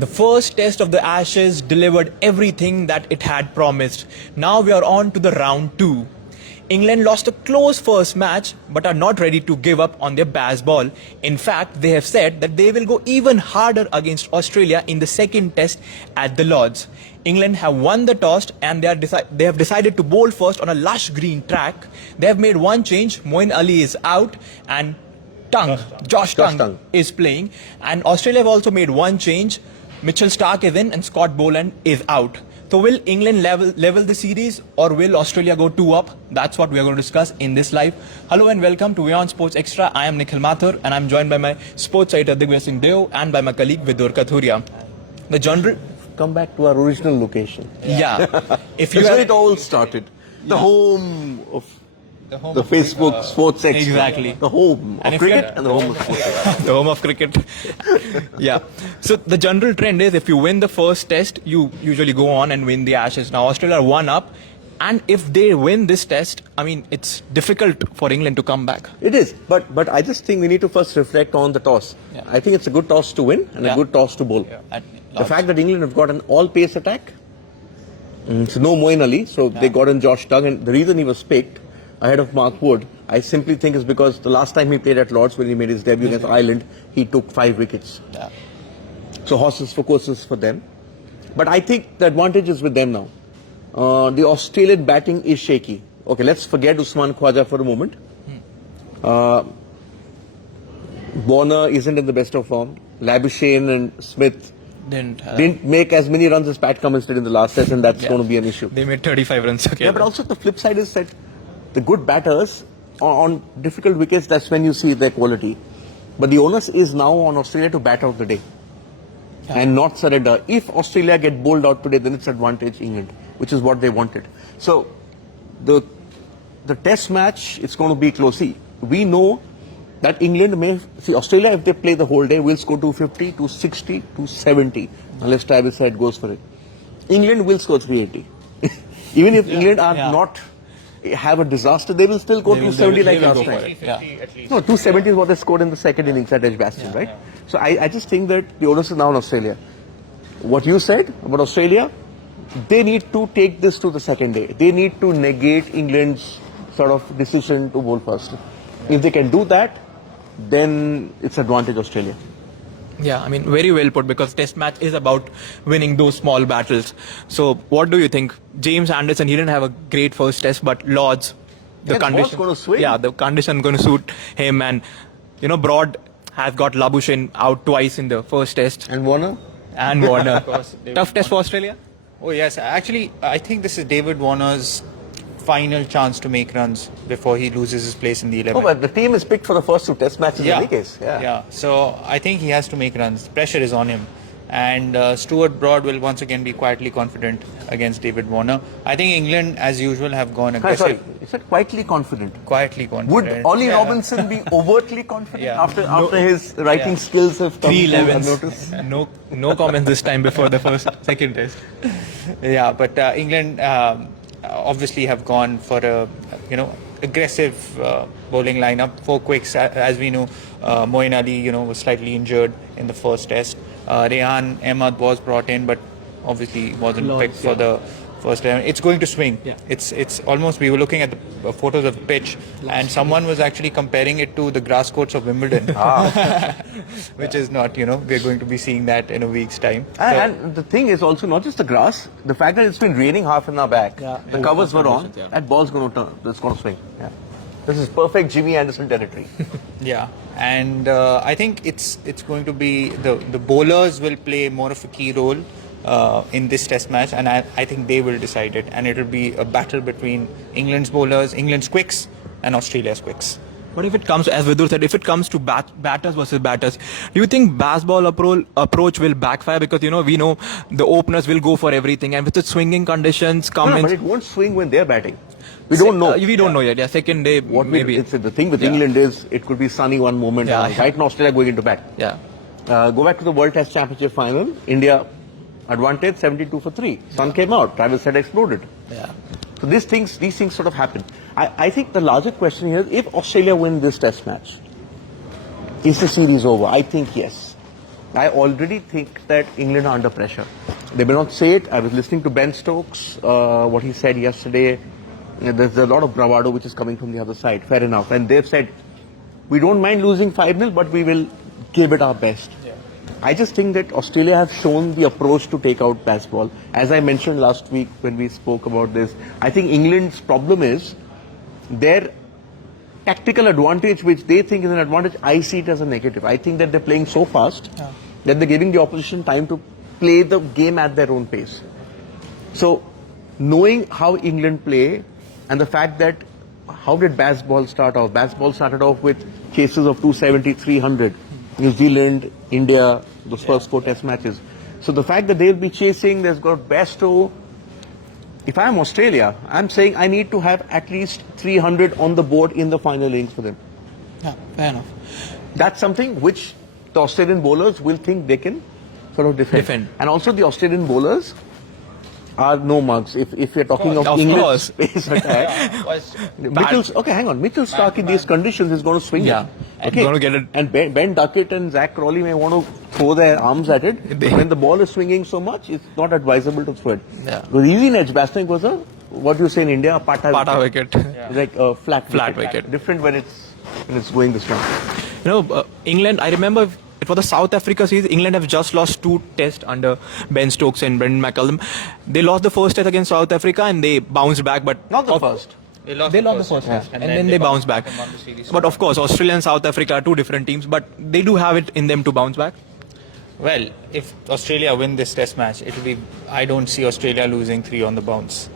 The first test of the Ashes delivered everything that it had promised. Now we are on to the round 2. England lost a close first match but are not ready to give up on their Bazball. In fact, they have said that they will go even harder against Australia in the second test at the Lords. England have won the toss and they have decided to bowl first on a lush green track. They have made one change. Moeen Ali is out and Josh Tongue is playing. And Australia have also made one change. Mitchell Starc is in and Scott Boland is out. So will England level the series or will Australia go 2 up? That's what we are going to discuss in this live. Hello and welcome to WION Sports Xtra. I am Nikhil Mathur and I'm joined by my sports editor Digvay Singh Deo and by my colleague Vidur Kathuria. The general... Come back to our original location. Yeah. If you That's where it all started. The home of the Facebook Sports Xtra. Exactly. The home of cricket and the home of sports Xtra. The home of cricket. Yeah. So the general trend is if you win the first test, you usually go on and win the Ashes. Now Australia are 1 up. And if they win this test, I mean, it's difficult for England to come back. It is. But I just think we need to first reflect on the toss. Yeah. I think it's a good toss to win and a good toss to bowl. Yeah. The fact that England have got an all-pace attack, so no Moeen Ali, so they got in Josh Tongue, and the reason he was picked ahead of Mark Wood, I simply think is because the last time he played at Lords when he made his debut against Ireland, he took 5 wickets. Yeah. So horses for courses for them. But I think the advantage is with them now. The Australian batting is shaky. Okay, let's forget Usman Khwaja for a moment. Warner isn't in the best of form. Labuschagne and Smith didn't make as many runs as Pat Cummins did in the last test, and that's going to be an issue. They made 35 runs. Okay. Yeah, but also the flip side is that the good batters on difficult wickets, that's when you see their quality. But the onus is now on Australia to bat out the day and not surrender. If Australia get bowled out today, then it's advantage England, which is what they wanted. So the test match, it's going to be close. See, we know that England may... See, Australia, if they play the whole day, will score 250, 260, 270, unless Travis Head goes for it. England will score 380. Even if England are not... have a disaster, they will still go 270 like last time. No, 270 is what they scored in the second innings at Edgbaston, right? So I just think that the onus is now on Australia. What you said about Australia, they need to take this to the second day. They need to negate England's sort of decision to bowl first. If they can do that, then it's advantage Australia. Yeah, I mean, very well put, because test match is about winning those small battles. So what do you think? James Anderson, he didn't have a great first test, but Lords, the condition, going to swing. Yeah, the condition going to suit him. And, you know, Broad has got Labuschagne out twice in the first test. And Warner? And Warner. Of course, tough test for Australia? Oh, yes. Actually, I think this is David Warner's final chance to make runs before he loses his place in the 11. Oh, but the team is picked for the first 2 test matches in any case. Yeah. So I think he has to make runs. Pressure is on him. And Stuart Broad will once again be quietly confident against David Warner. I think England, as usual, have gone aggressive. Sorry, you said quietly confident. Quietly confident. Would Ollie Robinson be overtly confident after his writing skills have come to unnoticed? No comments this time before the second test. Yeah, but England obviously have gone for a aggressive bowling lineup. 4 quicks, as we know. Moeen Ali was slightly injured in the first test. Rehan Ahmed was brought in, but obviously wasn't picked for the first time. It's going to swing. It's almost, we were looking at the photos of the pitch, and someone was actually comparing it to the grass courts of Wimbledon, which is not, we're going to be seeing that in a week's time. And the thing is also not just the grass, the fact that it's been raining half an hour back, the covers were on, that ball's going to turn, it's going to swing. This is perfect Jimmy Anderson territory. And I think it's going to be, the bowlers will play more of a key role in this test match, and I think they will decide it, and it will be a battle between England's bowlers, England's quicks and Australia's quicks. But if it comes, as Vidur said, if it comes to batters versus batters, do you think Bazball approach will backfire? Because, we know the openers will go for everything, and with the swinging conditions come in. But it won't swing when they're batting. We don't know. We don't know yet. Yeah, second day, maybe. The thing with England is it could be sunny one moment. Right now, Australia going into bat. Go back to the World Test Championship final. India advantage 72 for 3. Sun came out. Travis Head exploded. So these things sort of happen. I think the larger question here is, if Australia win this test match, is the series over? I think yes. I already think that England are under pressure. They may not say it. I was listening to Ben Stokes, what he said yesterday. There's a lot of bravado which is coming from the other side. Fair enough. And they've said, we don't mind losing 5-0, but we will give it our best. Yeah. I just think that Australia have shown the approach to take out Bazball. As I mentioned last week when we spoke about this, I think England's problem is their tactical advantage, which they think is an advantage. I see it as a negative. I think that they're playing so fast that they're giving the opposition time to play the game at their own pace. So, knowing how England play and the fact that how did Bazball start off? Bazball started off with chases of 270, 300. New Zealand, India, those first 4 test matches. So the fact that they'll be chasing, there's got Bairstow. If I'm Australia, I'm saying I need to have at least 300 on the board in the final innings for them. Yeah, fair enough. That's something which the Australian bowlers will think they can sort of defend. And also the Australian bowlers are no mugs. If you're talking of English space attack, Mitchell Stark in these conditions is going to swing it. Okay. Going to get it. And Ben Duckett and Zach Crawley may want to throw their arms at it. When the ball is swinging so much, it's not advisable to throw it. Yeah. The easy edge basting was what you say in India, a pata wicket. It's like a flat wicket. Different when it's going this way. England, I remember it was the South Africa series. England have just lost 2 tests under Ben Stokes and Brendan McCullum. They lost the first test against South Africa and they bounced back, but not the first. They lost the first test and then they bounced back. But of course, Australia and South Africa are 2 different teams, but they do have it in them to bounce back. Well, if Australia win this test match, it will be. I don't see Australia losing 3 on the bounce.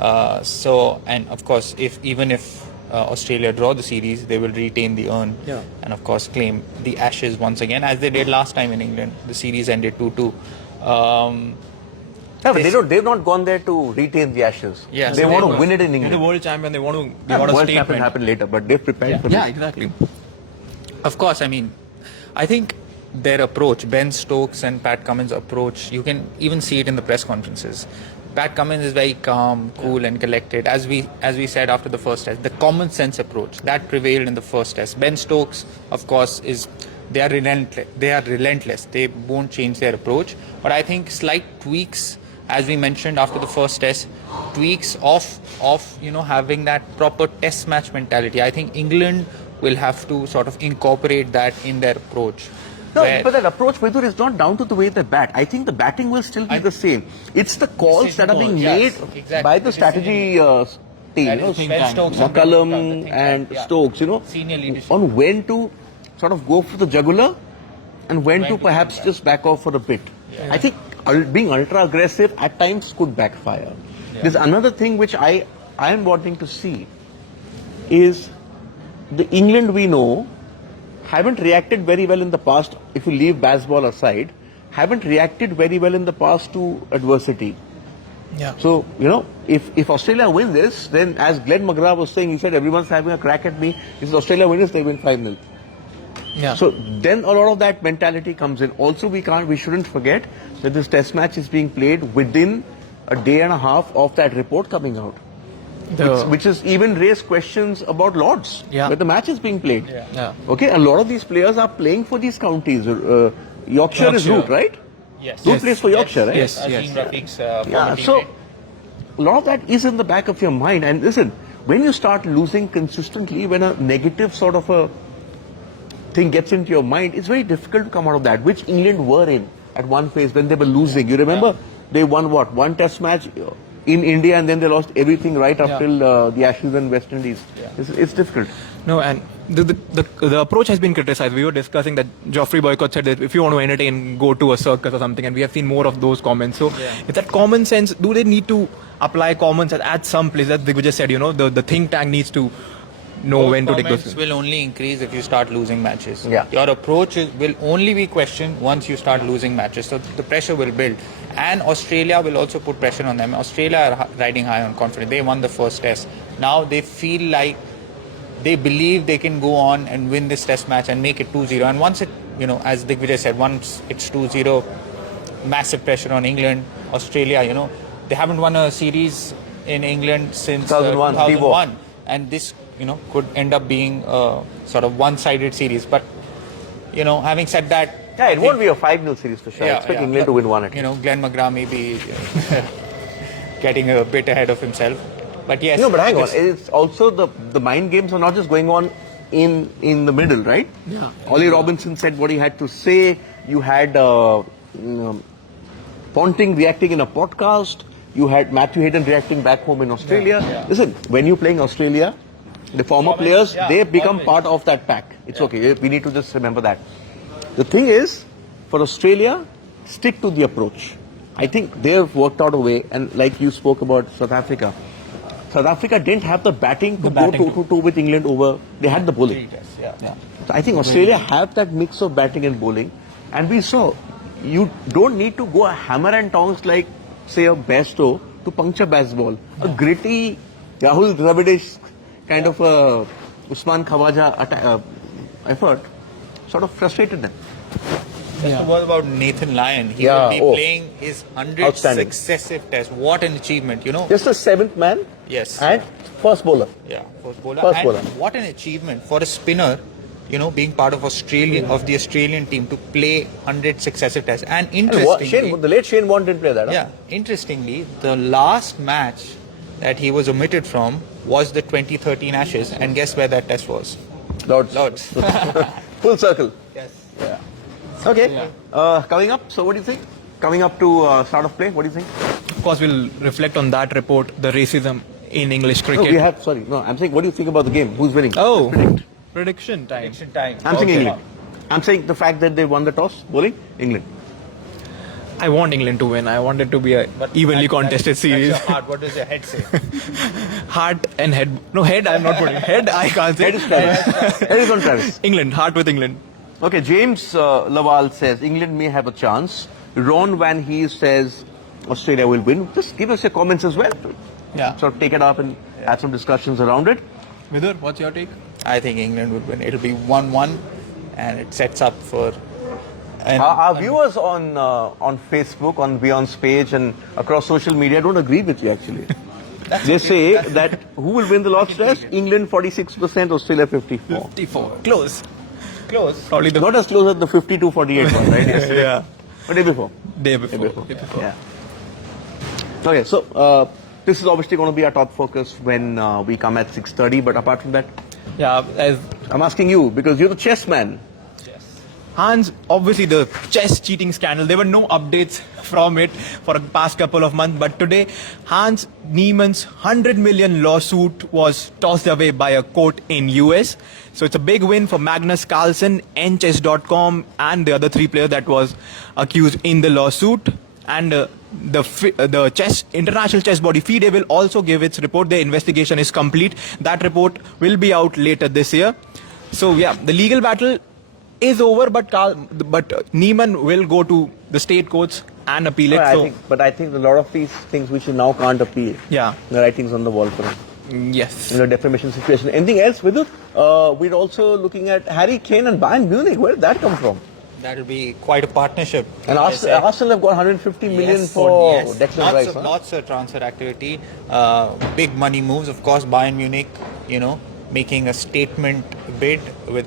And of course, even if Australia draw the series, they will retain the urn and of course claim the Ashes once again, as they did last time in England. The series ended 2-2. But they've not gone there to retain the Ashes. Yeah, they want to win it in England. They're the world champion. They want to. The world champion happen later, but they've prepared for this. Yeah, exactly. Of course, I mean, I think their approach, Ben Stokes and Pat Cummins' approach, you can even see it in the press conferences. Pat Cummins is very calm, cool and collected. As we said after the first test, the common sense approach that prevailed in the first test. Ben Stokes, of course, they are relentless. They won't change their approach. But I think slight tweaks, as we mentioned after the first test, tweaks of having that proper test match mentality. I think England will have to sort of incorporate that in their approach. No, but that approach, Vidur, is not down to the way they bat. I think the batting will still be the same. It's the calls that are being made by the strategy team, McCullum and Stokes, on when to sort of go for the jugular and when to perhaps just back off for a bit. I think being ultra aggressive at times could backfire. There's another thing which I am wanting to see is the England we know haven't reacted very well in the past, if you leave Bazball aside, haven't reacted very well in the past to adversity. Yeah. So, if Australia win this, then as Glenn McGrath was saying, he said everyone's having a crack at me. If Australia wins, they win 5-0. Yeah. So then a lot of that mentality comes in. Also, we shouldn't forget that this test match is being played within a day and a half of that report coming out. Which has even raised questions about Lords, where the match is being played. Okay, a lot of these players are playing for these counties. Yorkshire is Root, right? Yes. Root plays for Yorkshire, right? Yes. So a lot of that is in the back of your mind. And listen, when you start losing consistently, when a negative sort of a thing gets into your mind, it's very difficult to come out of that, which England were in at one phase when they were losing. You remember, they won one test match in India and then they lost everything right up till the Ashes and West Indies. It's difficult. No, and the approach has been criticized. We were discussing that Geoffrey Boycott said that if you want to entertain, go to a circus or something, and we have seen more of those comments. So, if that common sense, do they need to apply common sense at some place? That Digvijay said, the think tank needs to know when to take those. Will only increase if you start losing matches. Yeah. Your approach will only be questioned once you start losing matches. So the pressure will build. And Australia will also put pressure on them. Australia are riding high on confidence. They won the first test. Now they feel like they believe they can go on and win this test match and make it 2-0. And once it, as Digvijay said, once it's 2-0, massive pressure on England. Australia, they haven't won a series in England since 2001. And this, could end up being a sort of one-sided series. But, having said that, Yeah, it won't be a 5-0 series for sure. I expect England to win one at least. Glenn McGrath may be getting a bit ahead of himself. But yes. No, but hang on. It's also the mind games are not just going on in the middle, right? Yeah. Ollie Robinson said what he had to say. You had Ponting reacting in a podcast. You had Matthew Hayden reacting back home in Australia. Yeah. Listen, when you're playing Australia, the former players, yeah, they become always. part of that pack. It's okay. We need to just remember that. The thing is, for Australia, stick to the approach. I think they've worked out a way, and like you spoke about South Africa didn't have the batting to go toe-to-toe with England over. They had the bowling. Yeah. So I think Australia have that mix of batting and bowling, and we saw you don't need to go a hammer and tongs like, say, a Bairstow to puncture Bazball. A gritty Rahul Dravidish kind of a Usman Khawaja effort sort of frustrated them. Just a word about Nathan Lyon. He will be playing his 100th successive test. What an achievement, Just the 7th man. Yes. And first bowler. Yeah, first bowler. First and bowler. what an achievement for a spinner, being part of the Australian team to play 100 successive tests. And interestingly, the late Shane Warne didn't play that. yeah, interestingly, the last match that he was omitted from was the 2013 Ashes, and guess where that test was? Lords. Full circle. Yes. Yeah. Okay. Coming up, so what do you think? Coming up to start of play, what do you think? Of course, we'll reflect on that report, the racism in English cricket. I'm saying, what do you think about the game? Who's winning? Oh, prediction time. I'm saying England. I'm saying the fact that they won the toss, bowling, England. I want England to win. I want it to be a evenly contested series. That's your heart. What does your head say? Heart and head. No, head I'm not putting. Head I can't say. Head is Travis. Head is on Travis. England, heart with England. Okay, James Lawal says England may have a chance. Ron Van Hees says Australia will win. Just give us your comments as well. Yeah. Sort of take it up and have some discussions around it. Vidur, what's your take? I think England would win. It'll be 1-1, and it sets up for. Our viewers on Facebook, on WION's page and across social media don't agree with you actually. They say that who will win the Lord's Test? England 46%, Australia 54. 54. Close. Close. Probably the Not as close as the 52-48 one, right? yeah. The day before. Day before. Yeah. Okay, so this is obviously going to be our top focus when we come at 6:30. But apart from that, Yeah, as I'm asking you because you're the chess man. Hans, obviously the chess cheating scandal, there were no updates from it for the past couple of months, but today Hans Niemann's 100 million lawsuit was tossed away by a court in US. So it's a big win for Magnus Carlsen, nchess.com and the other three players that was accused in the lawsuit. And the international chess body FIDE will also give its report. Their investigation is complete. That report will be out later this year. So yeah, the legal battle is over, but Niemann will go to the state courts and appeal it. I think a lot of these things which you now can't appeal. Yeah. The writing's on the wall for them. Yes. In a defamation situation. Anything else with it? We're also looking at Harry Kane and Bayern Munich. Where did that come from? That'll be quite a partnership. And Arsenal have got 150 million for Declan Rice. Lots of transfer activity, big money moves. Of course, Bayern Munich, making a statement bid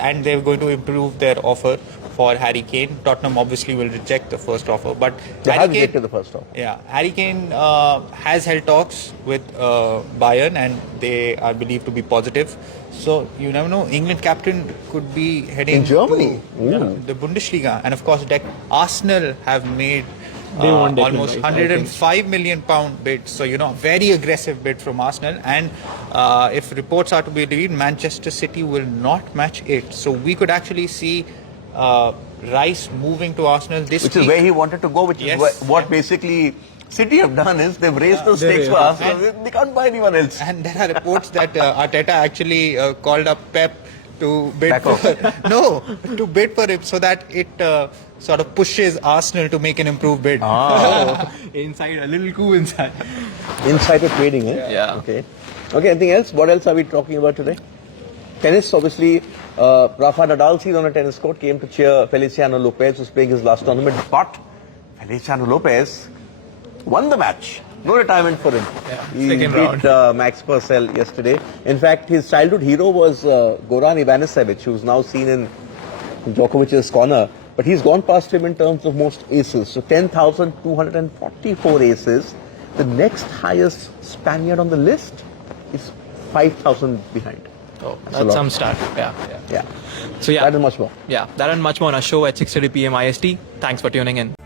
and they're going to improve their offer for Harry Kane. Tottenham obviously will reject the first offer, but they have rejected the first offer. Yeah, Harry Kane has held talks with Bayern, and they are believed to be positive. So you never know. England captain could be heading in Germany to the Bundesliga, and of course, Arsenal have made almost £105 million bid. So, very aggressive bid from Arsenal. And if reports are to be believed, Manchester City will not match it. So we could actually see Rice moving to Arsenal this week. Which is where he wanted to go, which is what basically City have done is they've raised the stakes for Arsenal. They can't buy anyone else. And there are reports that Arteta actually called up Pep to bid to bid for him so that it sort of pushes Arsenal to make an improved bid. Inside, a little coup inside. Insider trading, eh? Yeah. Okay, anything else? What else are we talking about today? Tennis, obviously. Rafa Nadal, seen on a tennis court, came to cheer Feliciano Lopez, who's playing his last tournament. But Feliciano Lopez won the match. No retirement for him. Yeah, he beat Max Purcell yesterday. In fact, his childhood hero was Goran Ivanisevic, who's now seen in Djokovic's corner. But he's gone past him in terms of most aces. So 10,244 aces. The next highest Spaniard on the list is 5,000 behind. Oh, a that's lot. some start. Yeah. Yeah. So yeah, That is much more. yeah, that and much more on our show at 6:30 p.m. IST. Thanks for tuning in.